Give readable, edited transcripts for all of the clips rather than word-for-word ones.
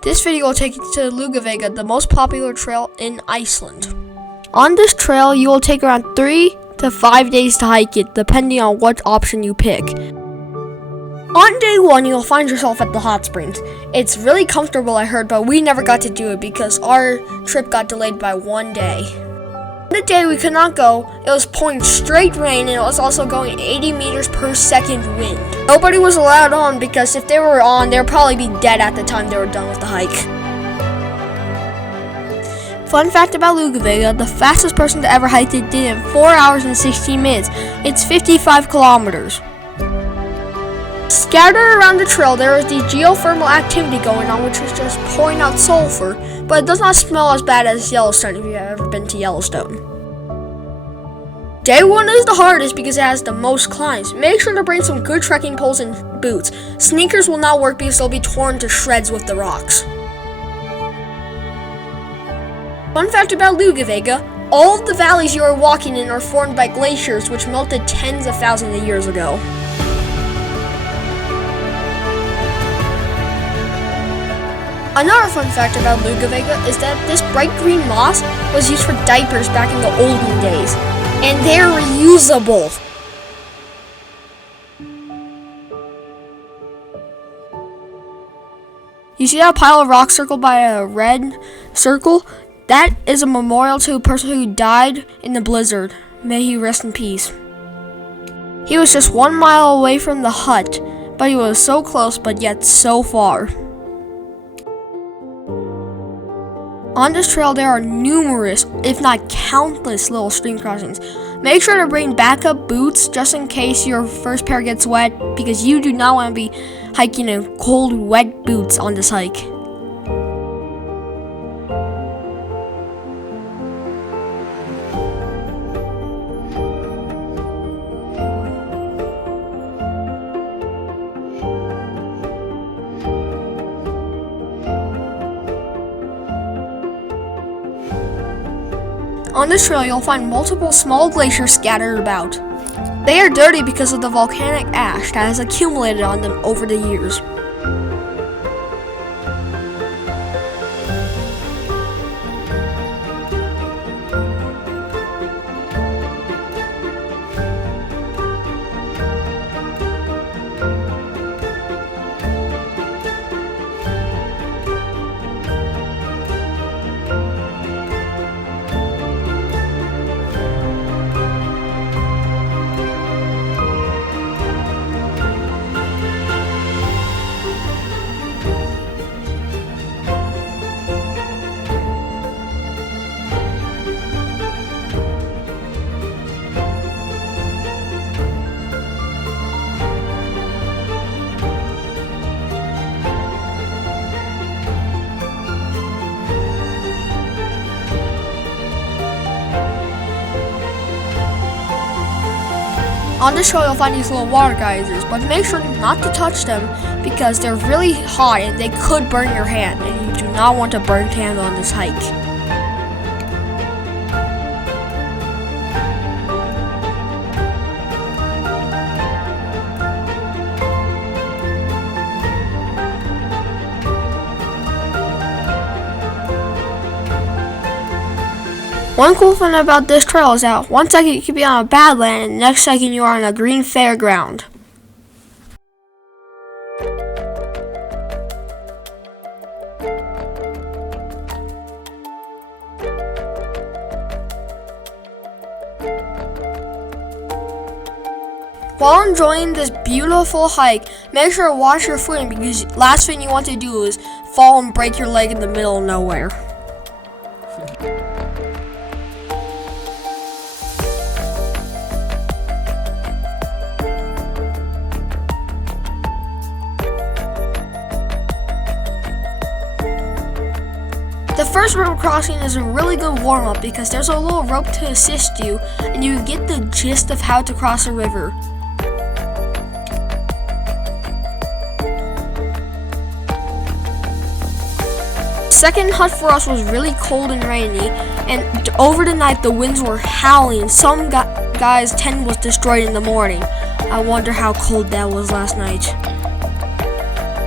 This video will take you to Laugavegur, the most popular trail in Iceland. On this trail, you will take around 3 to 5 days to hike it, depending on what option you pick. On day 1, you'll find yourself at the hot springs. It's really comfortable, I heard, but we never got to do it because our trip got delayed by 1 day. The day we could not go, it was pouring straight rain and it was also going 80 meters per second wind. Nobody was allowed on because if they were on, they'd probably be dead at the time they were done with the hike. Fun fact about Laugavegur, the fastest person to ever hike it did it in 4 hours and 16 minutes. It's 55 kilometers. Scattered around the trail, there is the geothermal activity going on, which is just pouring out sulfur, but it does not smell as bad as Yellowstone if you've ever been to Yellowstone. Day 1 is the hardest because it has the most climbs. Make sure to bring some good trekking poles and boots. Sneakers will not work because they'll be torn to shreds with the rocks. Fun fact about Laugavegur, all of the valleys you are walking in are formed by glaciers which melted tens of thousands of years ago. Another fun fact about Laugavegur is that this bright green moss was used for diapers back in the olden days, and they're reusable. You see that pile of rocks circled by a red circle? That is a memorial to a person who died in the blizzard. May he rest in peace. He was just 1 mile away from the hut, but he was so close but yet so far. On this trail, there are numerous, if not countless, little stream crossings. Make sure to bring backup boots just in case your first pair gets wet, because you do not want to be hiking in cold, wet boots on this hike. On this trail, you'll find multiple small glaciers scattered about. They are dirty because of the volcanic ash that has accumulated on them over the years. On this trail, you'll find these little water geysers, but make sure not to touch them because they're really hot and they could burn your hand, and you do not want a burnt hand on this hike. One cool thing about this trail is that 1 second you could be on a bad land and the next second you are on a green fairground. While enjoying this beautiful hike, make sure to wash your footing because last thing you want to do is fall and break your leg in the middle of nowhere. The first river crossing is a really good warm-up because there's a little rope to assist you and you get the gist of how to cross a river. Second hut for us was really cold and rainy, and over the night the winds were howling. Some guy's tent was destroyed in the morning. I wonder how cold that was last night.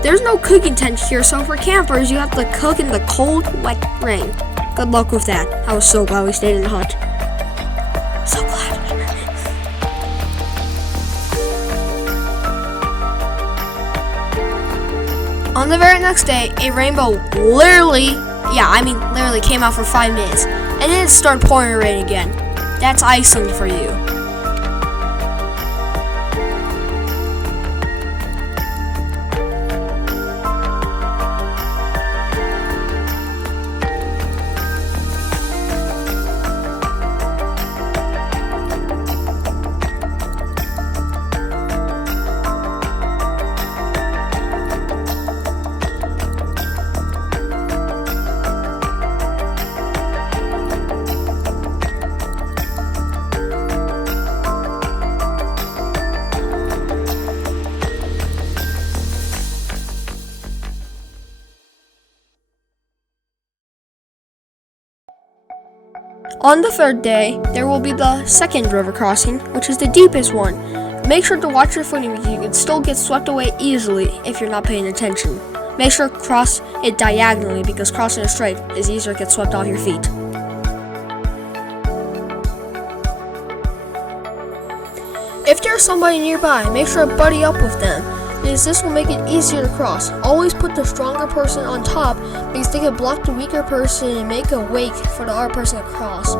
There's no cooking tent here, so for campers, you have to cook in the cold, wet rain. Good luck with that. I was so glad we stayed in the hut. So glad. On the very next day, a rainbow literally came out for 5 minutes, and then it started pouring rain again. That's Iceland for you. On the 3rd day, there will be the 2nd river crossing, which is the deepest one. Make sure to watch your footing because you can still get swept away easily if you're not paying attention. Make sure to cross it diagonally because crossing it straight is easier to get swept off your feet. If there's somebody nearby, make sure to buddy up with them, because this will make it easier to cross. Always put the stronger person on top because they can block the weaker person and make a wake for the other person to cross.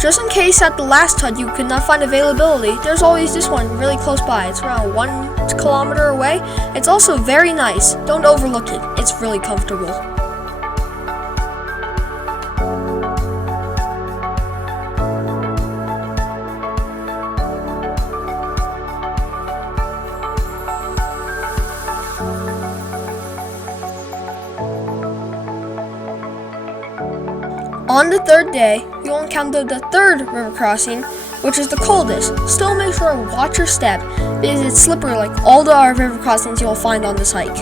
Just in case at the last hut you could not find availability, there's always this one really close by. It's around 1 kilometer away. It's also very nice. Don't overlook it. It's really comfortable. On the 3rd day, you'll encounter the 3rd river crossing, which is the coldest. Still make sure to watch your step, because it's slippery like all the other river crossings you'll find on this hike.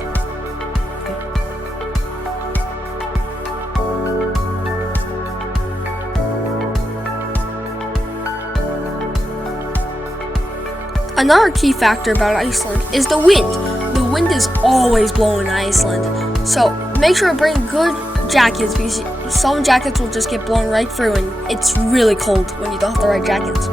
Another key factor about Iceland is the wind. The wind is always blowing in Iceland, so make sure to bring good jackets because some jackets will just get blown right through and it's really cold when you don't have the right jackets.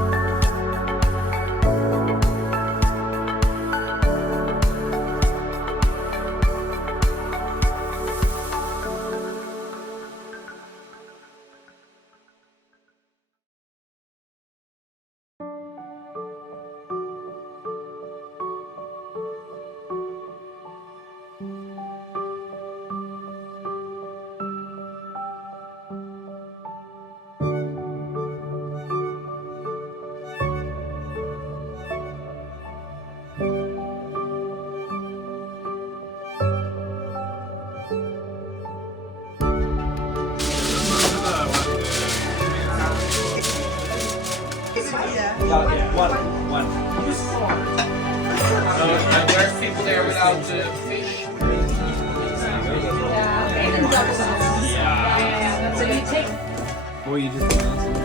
One. So there's people there without fish.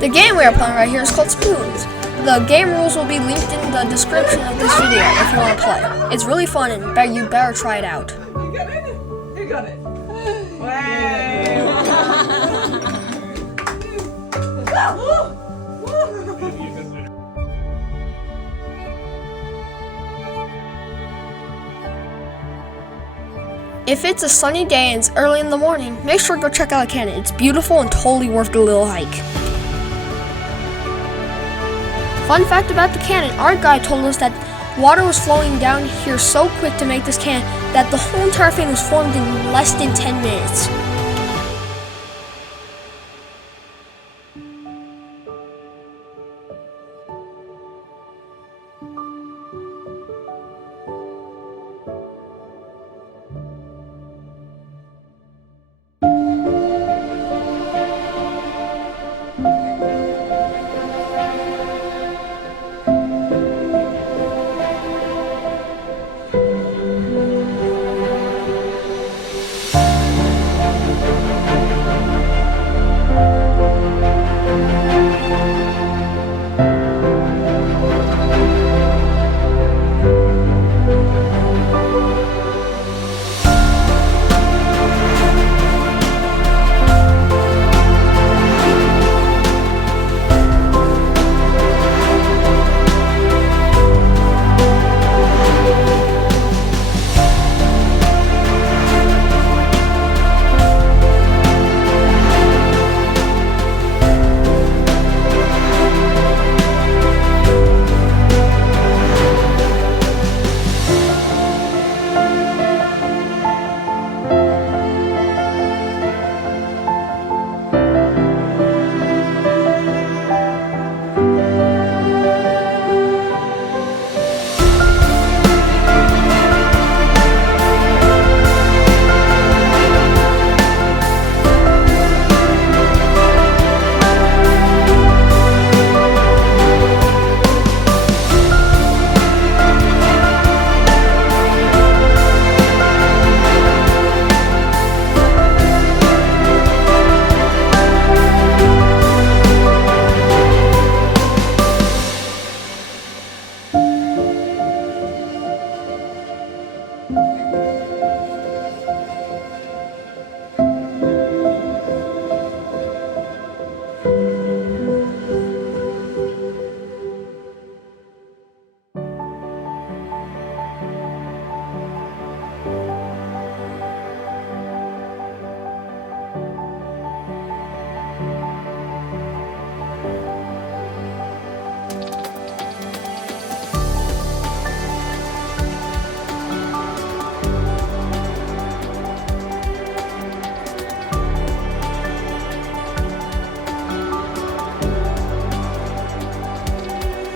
The game we are playing right here is called Spoons. The game rules will be linked in the description of this video if you want to play. It's really fun and you better try it out. You got it. If it's a sunny day and it's early in the morning, make sure to go check out the canyon. It's beautiful and totally worth the little hike. Fun fact about the canyon, our guide told us that water was flowing down here so quick to make this canyon that the whole entire thing was formed in less than 10 minutes.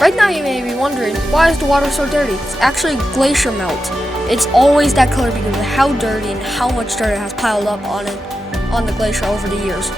Right now you may be wondering, why is the water so dirty? It's actually glacier melt. It's always that color because of how dirty and how much dirt has piled up on it, on the glacier over the years.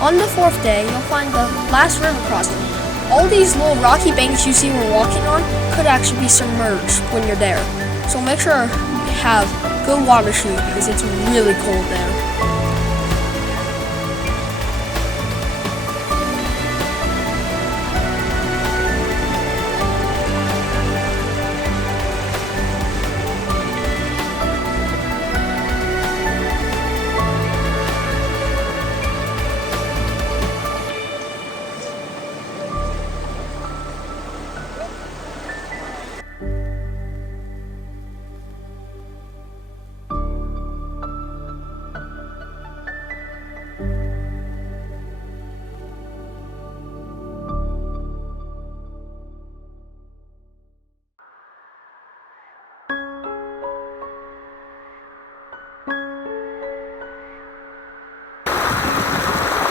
On the 4th day, you'll find the last river crossing. All these little rocky banks you see we're walking on could actually be submerged when you're there. So make sure you have good water shoes because it's really cold there.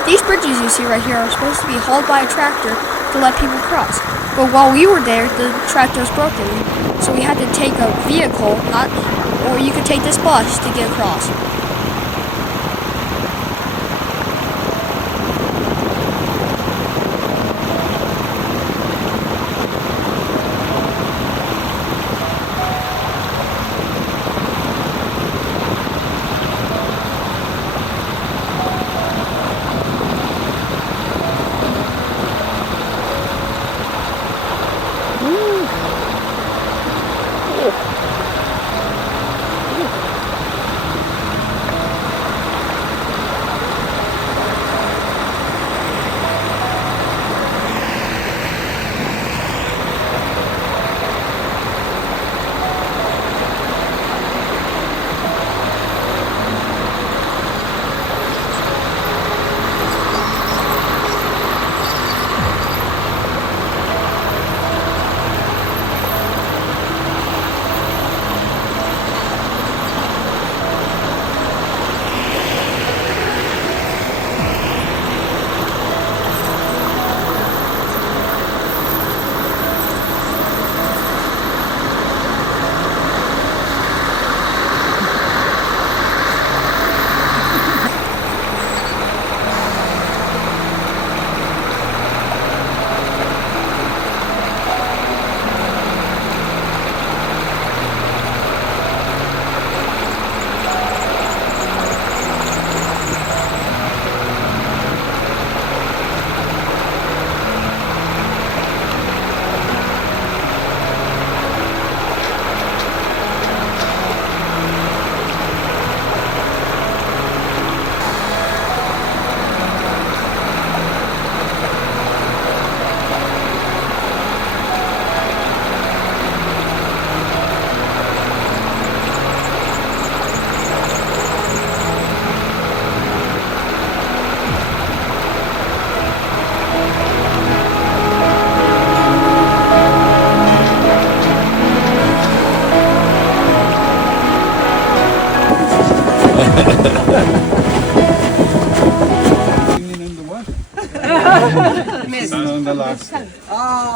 These bridges you see right here are supposed to be hauled by a tractor to let people cross. But while we were there, the tractor was broken, so we had to take a vehicle, or you could take this bus to get across.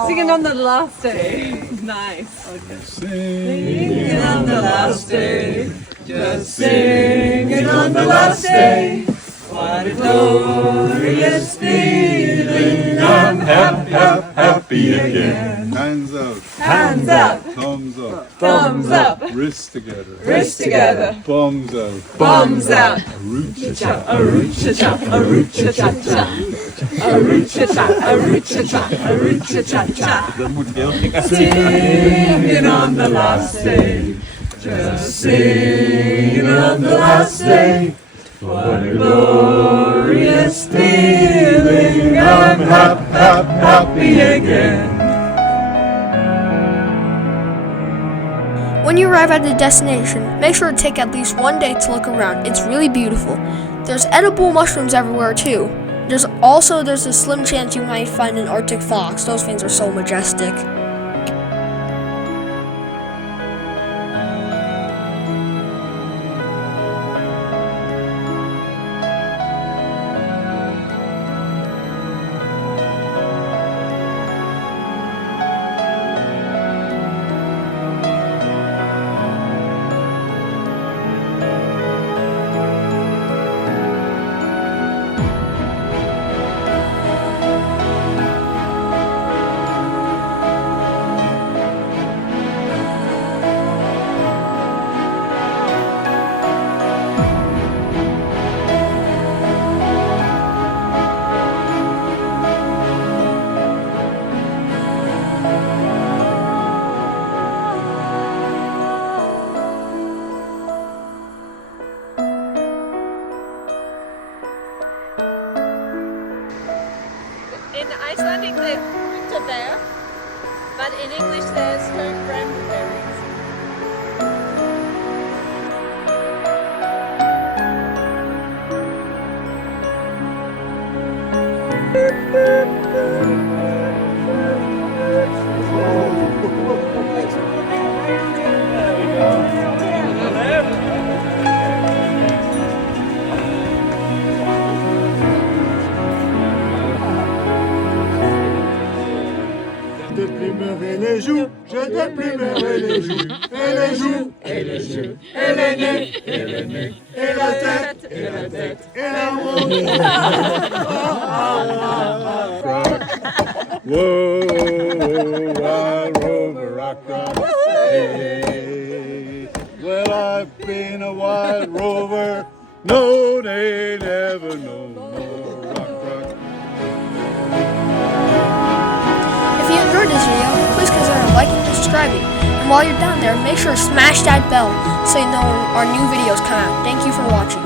Singing on the last day. Nice. Okay. Singing on the last day. Just singing on the last day. Why What a glorious feeling. I'm happy again. Hands out, Hands up, thumbs up, thumbs up, wrists together, wrists together, bums out, bums out. root-cha-cha. A root-cha-cha, a root-cha-cha-cha. A root-cha-cha, a root-cha-cha, a root-cha-cha-cha. Singing on the last day, just singing on the last day. What a glorious feeling, I'm happy again. When you arrive at the destination, make sure to take at least one day to look around. It's really beautiful. There's edible mushrooms everywhere too. There's a slim chance you might find an Arctic fox. Those things are so majestic. In Icelandic they Hrútadagur, but in English there's cranberries. Je déprimerai les joues, je déprimerai les joues, et les joues, et les joues, et les nez, et les nez, et la tête, et la tête, et la Whoa, wild rover, rock, rock. Hey. Well, I've been a wild rover, no, they never know more, rock, rock. If you enjoyed this video, please consider liking and subscribing. And while you're down there, make sure to smash that bell so you know when our new videos come out. Thank you for watching.